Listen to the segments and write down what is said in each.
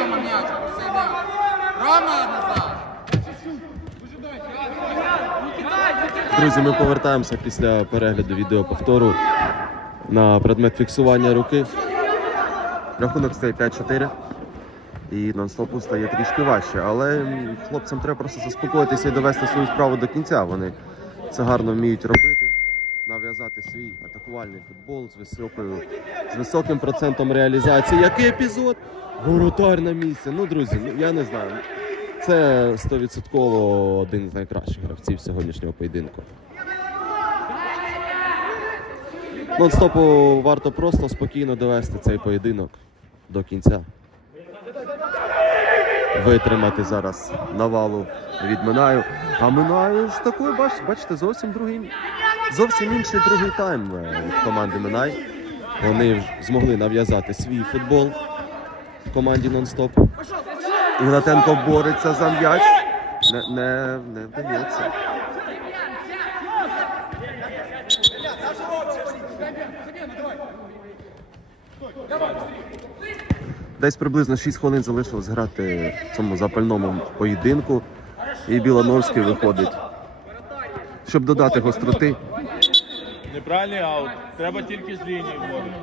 Рома м'яч. Рома назад. Друзі, ми повертаємося після перегляду відео повтору на предмет фіксування руки. Рахунок стає 5-4. І нон-стопу стає трішки важче. Але хлопцям треба просто заспокоїтися і довести свою справу до кінця. Вони це гарно вміють робити, нав'язати свій атакувальний футбол з високою, з високим процентом реалізації. Який епізод? Воротар на місці. Ну, друзі, ну я не знаю. Це 100% один з найкращих гравців сьогоднішнього поєдинку. Нон-стопу варто просто спокійно довести цей поєдинок до кінця. Витримати зараз навалу від Минаю. А Минаю ж бач, бачите, зовсім другий, зовсім інший другий тайм е, від команди Минай. Вони змогли нав'язати свій футбол в команді нон-стоп. Ігнатенко бореться за м'яч. Не, не, не вдається. Десь приблизно 6 хвилин залишилось грати в цьому запальному поєдинку. І Білановський виходить. Щоб додати гостроти. Неправильний аут. Треба тільки з лінії вводити.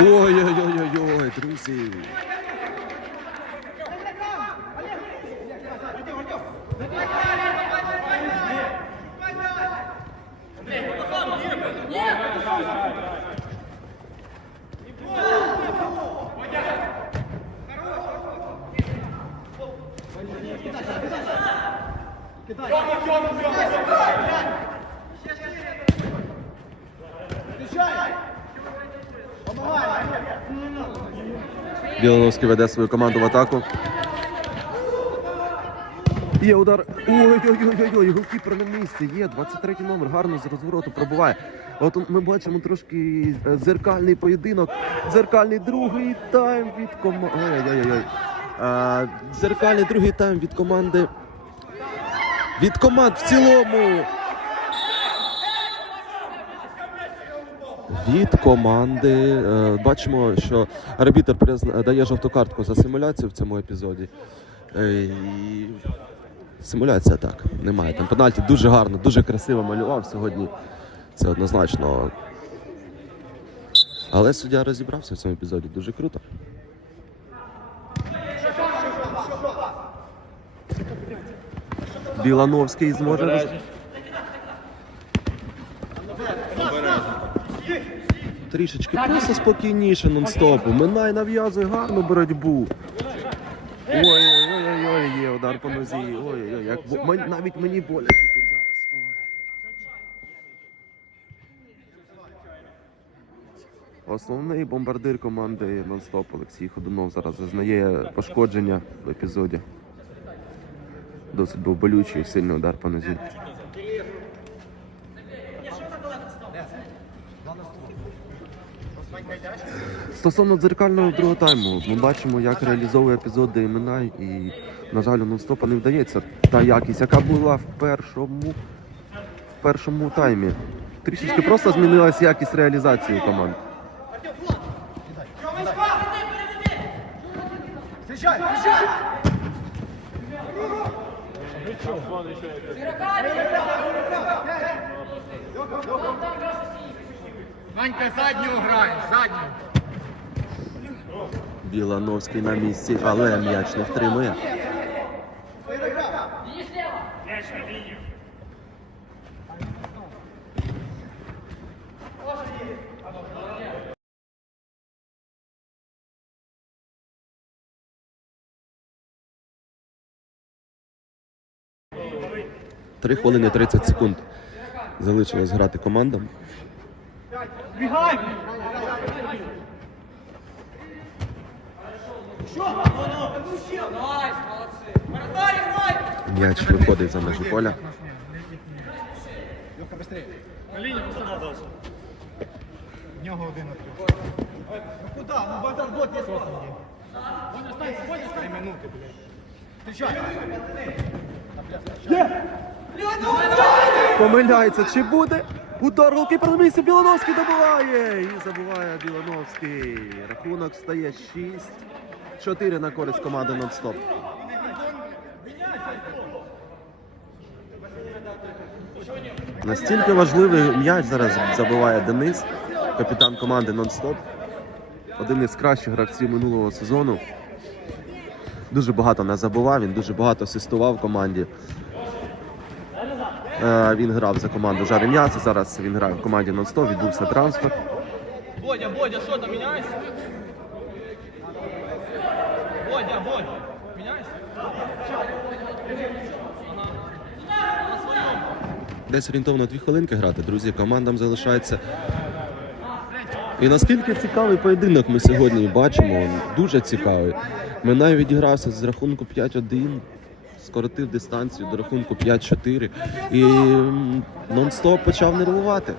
Ой-ой-ой-ой, друзі. Білановський веде свою команду в атаку. Є удар. Ой-ой-ой-ой, голкіпер на місці. Є 23 номер, гарно з розвороту пробуває. От ми бачимо трошки е, дзеркальний поєдинок. Дзеркальний другий тайм від команди. Ой-ой-ой. Дзеркальний другий тайм від команди. Від команд в цілому. Від команди е, бачимо, що арбітр призна- дає жовту картку за симуляцію в цьому епізоді. Симуляція так, немає. Там пенальті дуже гарно, дуже красиво малював сьогодні. Це однозначно. Але суддя розібрався в цьому епізоді. Дуже круто. Білановський зможе. роз- Трішечки просто спокійніше нон-стопу. Минай нав'язує гарну боротьбу. Ой-ой-ой, є удар по нозі. Ой-ой-ой, як навіть мені боляче тут зараз. Основний бомбардир команди нон-стоп Олексій Ходунов зараз зазнає пошкодження в епізоді. Досить був болючий, сильний удар по нозі. Стосовно дзеркального другого тайму, ми бачимо, як реалізовує епізоди імена, і, на жаль, у нон-стопа не вдається та якість, яка була в першому, в першому таймі. Трішечки просто змінилась якість реалізації команд. Якось. Ванька, задню грай, задню. Білановський на місці, але м'яч не втримує. Три хвилини 30 секунд залишилось грати командам. М'яч виходить за межі поля. В нього один. Ну куди? Ну бантар бот є спасти. Бодя, стань, Бодя, стань. Минути, блядь. Встречай. Помиляється, чи буде? Удар голкіпер на місці Білановський добиває! І забуває Білановський. Рахунок стає 6-4 на користь команди нон-стоп. Настільки важливий м'яч зараз забиває Денис, капітан команди нон-стоп. Один із кращих гравців минулого сезону. Дуже багато не забував, він дуже багато асистував команді. Е, Він грав за команду Жари М'ясо. Зараз він грає в команді нон-стоп, відбувся трансфер. Бодя, Бодя, що там міняєшся? Бодя, Бодя, міняєшся? Десь орієнтовно дві хвилинки грати, друзі. Командам залишається. І наскільки цікавий поєдинок ми сьогодні бачимо, дуже цікавий. Минай відігрався з рахунку 5-1, скоротив дистанцію до рахунку 5-4. І нон-стоп почав нервувати.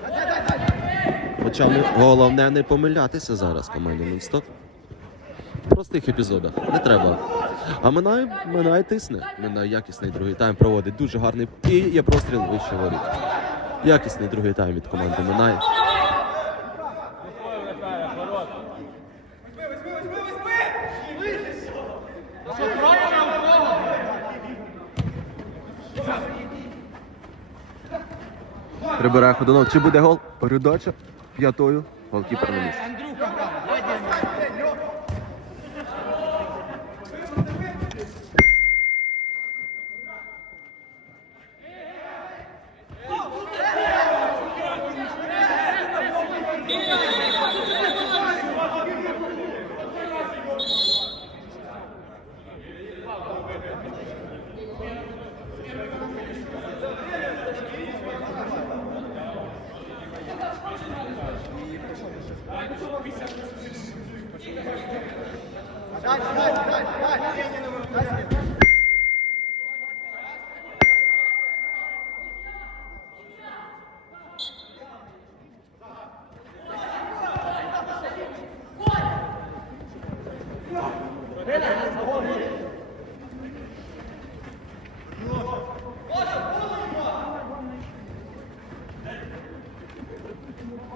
Почав головне не помилятися зараз команді нон-стоп. В простих епізодах не треба. А Минай, Минай тисне. Минай якісний другий тайм проводить. Дуже гарний. І є простріл вище воріт. Якісний другий тайм від команди Минай. Що, правильно в кого? Прибирає ходунок. Чи буде гол? Передача п'ятою. Голкіпер на місці. Андрюха грав.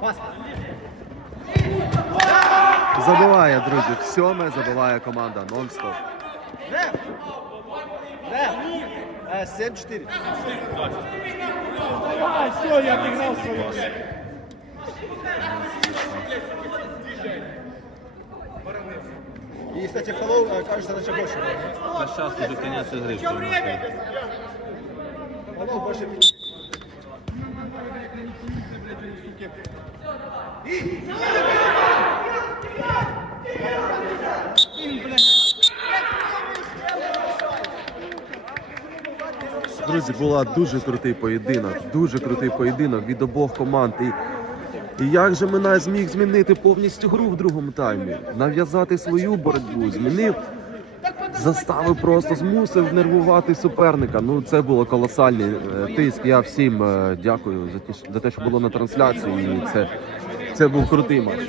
Владимир. Забиває, друзі. Сьоме забиває команда нон-стоп. Е, 7-4. И, кстати, фоллоу, кажется, начал больше. Зараз уже кінець гри. Фоллоу больше. Друзі, була дуже крутий поєдинок. Дуже крутий поєдинок від обох команд. І, і як же Минай зміг змінити повністю гру в другому таймі? Нав'язати свою боротьбу, змінив, заставив просто, змусив нервувати суперника. Ну це було колосальний е, тиск. Я всім е, дякую за ті, за те, що було на трансляції. І це, це був крутий матч.